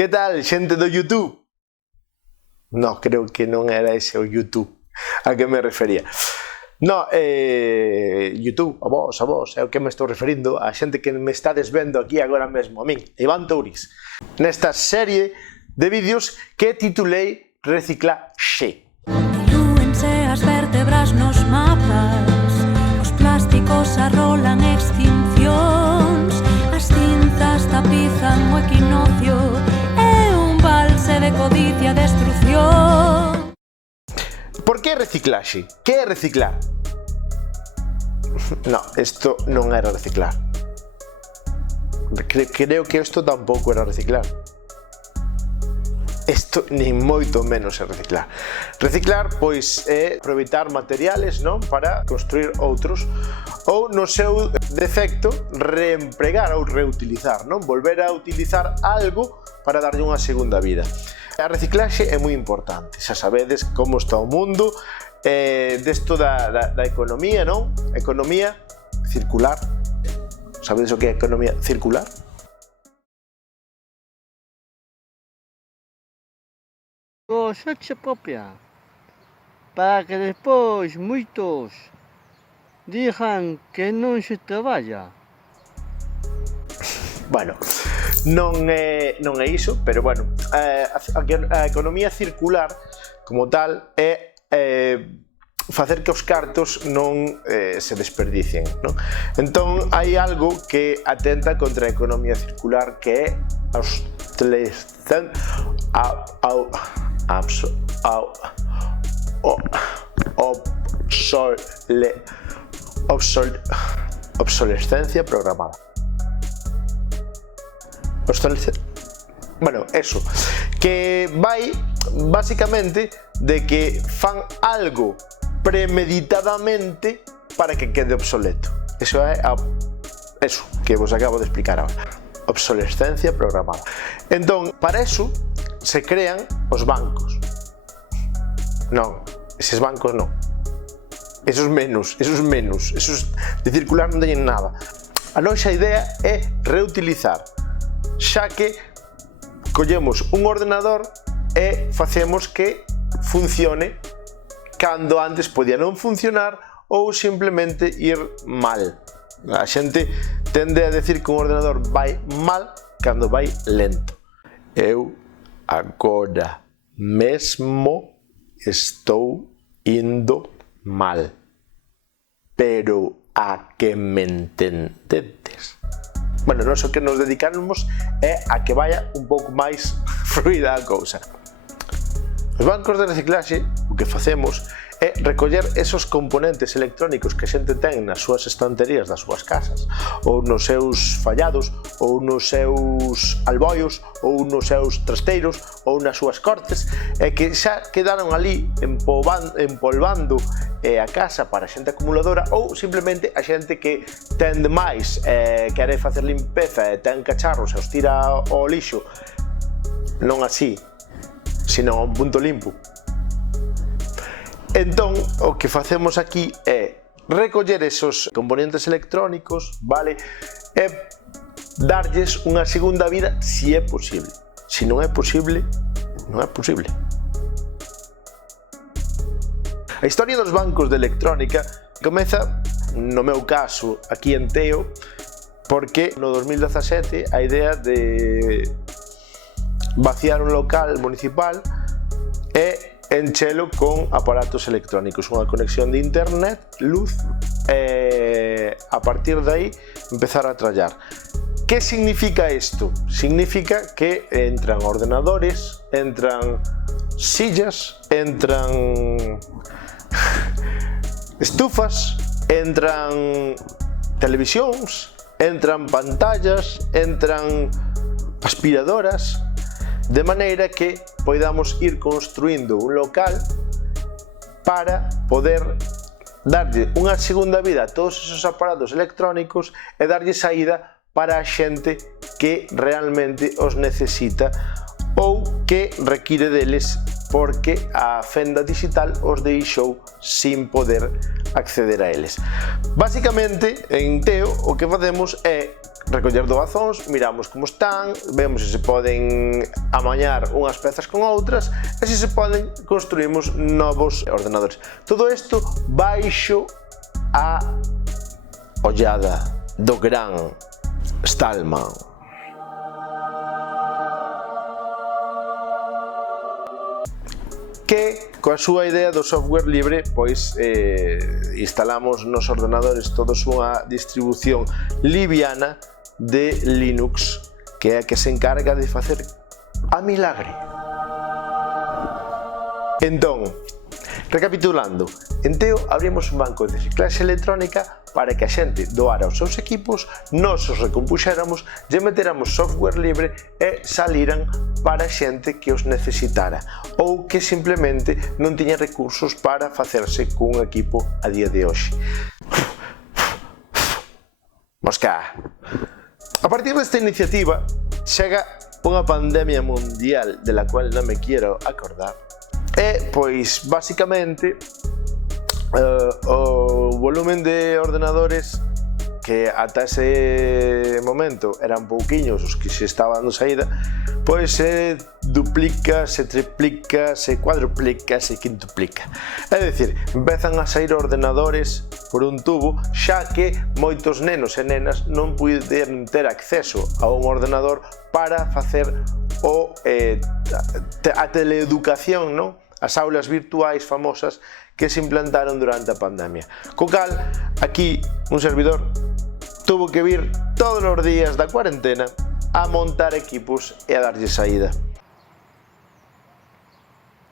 Que tal, xente do YouTube? No, creo que non era ese o YouTube a que me refería. No, YouTube, a vos, é o que me estou referindo, a xente que me está desvendo aquí agora mesmo, a min, Iván Touriz, nesta serie de vídeos que titulei Reciclaxe. Dilúense as vértebras nos mapas, os plásticos arrolan extincións, as cinzas tapizan o equinoccio, é un valse de codicia e destrucción. Por que reciclaxe? Que é reciclar? No, isto non era reciclar. Creo que isto tampouco era reciclar. Isto nin moito menos é reciclar. Reciclar, pois, é aproveitar materiales, non, para construir outros, ou no seu defecto reempregar ou reutilizar, non, volver a utilizar algo para darlle unha segunda vida. A reciclaxe é moi importante, xa sabedes como está o mundo desto da economía, non? Economía circular. Sabedes o que é economía circular? Xa che propia, para que despois moitos digan que non se traballa. Bueno, non é iso, pero bueno, a economía circular como tal é facer que os cartos non se desperdicien, non? Entón hai algo que atenta contra a economía circular, que é a obsolescencia programada. Bueno, eso, que vai basicamente de que fan algo premeditadamente para que quede obsoleto. Eso é eso que vos acabo de explicar agora. Obsolescencia programada. Entón, para eso se crean os bancos. Non, eses bancos non. Esos menos, esos de circular non teñen nada. A nosa idea é reutilizar, xa que collemos un ordenador e facemos que funcione cando antes podía non funcionar ou simplemente ir mal. A xente tende a decir que un ordenador vai mal cando vai lento. Eu agora mesmo estou indo mal, pero a que me entendedes. Bueno, nós o que nos dedicamos é a que vaya un pouco máis fluida a cousa. Os bancos de reciclaxe, o que facemos é recoller esos componentes electrónicos que a xente ten nas súas estanterías das súas casas, ou nos seus fallados, ou nos seus alboios, ou nos seus trasteiros, ou nas súas cortes, e que xa quedaron ali empolvando a casa para a xente acumuladora, ou simplemente a xente que ten demais, quere facer limpeza e ten cacharros e os tira ao lixo, non así, sino a un punto limpo. Entón, o que facemos aquí é recoller esos componentes electrónicos, vale, e darlles unha segunda vida se é posible. Se non é posible, non é posible. A historia dos bancos de electrónica comeza, no meu caso, aquí en Teo, porque no 2017 a idea de vaciar un local municipal e enchelo con aparatos electrónicos, unha conexión de internet, luz, e a partir de aí empezar a traballar. Que significa isto? Significa que entran ordenadores, entran sillas, entran estufas, entran televisións, entran pantallas, entran aspiradoras, de maneira que podamos ir construindo un local para poder darlle unha segunda vida a todos esos aparatos electrónicos e darlle saída para a xente que realmente os necesita ou que require deles porque a fenda digital os deixou sin poder acceder a eles. Basicamente, en Teo, o que facemos é recoller doazóns, miramos como están, vemos se se poden amañar unhas pezas con outras e se se poden construímos novos ordenadores. Todo isto baixo a ollada do gran Stallman. Que coa súa idea do software libre pois instalamos nos ordenadores todos unha distribución liviana de Linux que é a que se encarga de facer a milagre. Entón, recapitulando, en Teo abrimos un banco de reciclaxe electrónica para que a xente doara os seus equipos, nós os recompuxéramos, lle meteramos software libre e saliran para xente que os necesitara ou que simplemente non tiña recursos para facerse cun equipo a día de hoxe. Mosca! A partir desta iniciativa chega unha pandemia mundial de la cual non me quero acordar e, pois, basicamente o volumen de ordenadores que ata ese momento eran pouquiños os que se estaban de saída, pois se duplica, se triplica, se cuadruplica, se quintuplica. É dicir, empezan a sair ordenadores por un tubo, xa que moitos nenos e nenas non puiden ter acceso a un ordenador para facer a teleeducación, non? As aulas virtuais famosas que se implantaron durante a pandemia. Co cal, aquí un servidor tuvo que vir todos os días da cuarentena a montar equipos e a darlle saída.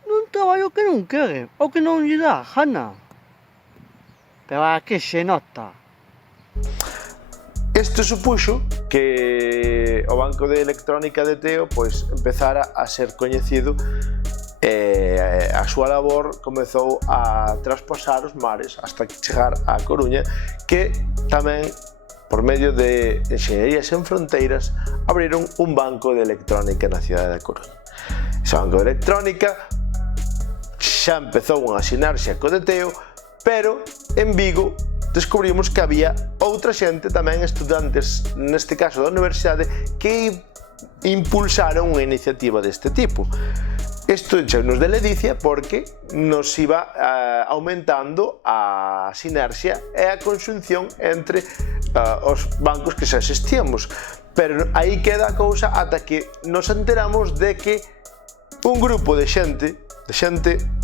Non traballo que non quere, ou que non lle dá gana. Pero a que se nota. Isto supuxo que o banco de electrónica de Teo pois empezara a ser coñecido e a súa labor comezou a traspasar os mares hasta chegar a Coruña, que tamén, por medio de Enxeñería Sen Fronteiras, abriron un banco de electrónica na cidade da Coruña. Ese banco de electrónica xa empezou unha sinerxia co de Teo, pero en Vigo descubrimos que había outra xente, tamén estudantes, neste caso da universidade, que impulsaron unha iniciativa deste tipo. Isto nos de ledicia porque nos iba aumentando a sinerxia e a conxunción entre os bancos que xa existíamos. Pero aí queda a cousa ata que nos enteramos de que un grupo de xente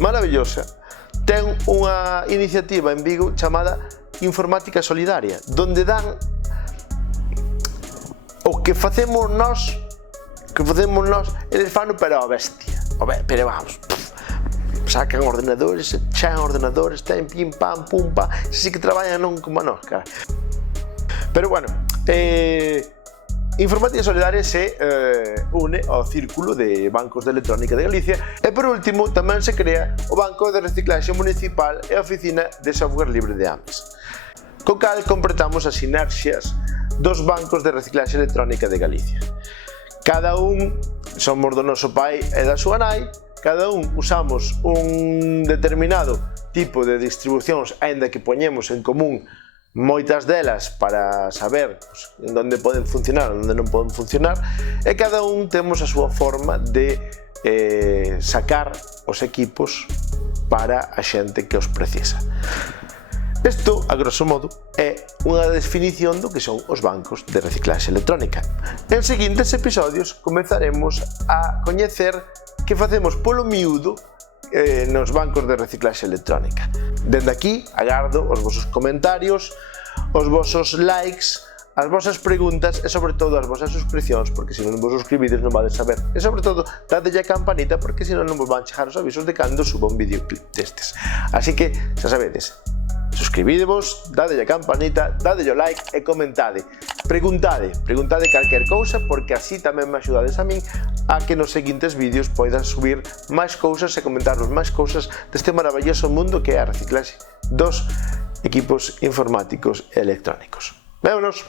maravillosa, ten unha iniciativa en Vigo chamada Informática Solidaria, donde dan o que facemos nós, eles fano pero a bestia. Pero vamos, sacan ordenadores, chegan ordenadores, ten pim pam pum pam, si que traballan non como a nós, cara. Pero bueno, Informática Solidaria se une ao círculo de bancos de electrónica de Galicia e por último tamén se crea o Banco de Reciclaxe Municipal e a Oficina de Software Libre de Ames, co cal completamos as sinerxias dos bancos de reciclaxe electrónica de Galicia. Cada un somos do noso pai e da súa nai, cada un usamos un determinado tipo de distribucións, aínda que poñemos en común moitas delas para saber onde poden funcionar e onde non poden funcionar, e cada un temos a súa forma de sacar os equipos para a xente que os precisa. Isto, a grosso modo, é unha definición do que son os bancos de reciclaxe electrónica. En seguintes episodios comezaremos a coñecer que facemos polo miúdo nos bancos de reciclaxe electrónica. Dende aquí, agardo os vosos comentarios, os vosos likes, as vosas preguntas e sobre todo as vosas suscripcións, porque se non vos suscribides non vades saber. E sobre todo, dadelle a campanita porque se non vos van chegar os avisos de cando suba un videoclip destes. Así que, xa sabedes, suscribidevos, dadelle a campanita, dadelle o like e comentade. Preguntade calquer cousa porque así tamén me axudades a min a que nos seguintes vídeos poidan subir máis cousas e comentarnos máis cousas deste maravilloso mundo que é a reciclaxe dos equipos informáticos e electrónicos. Vémonos!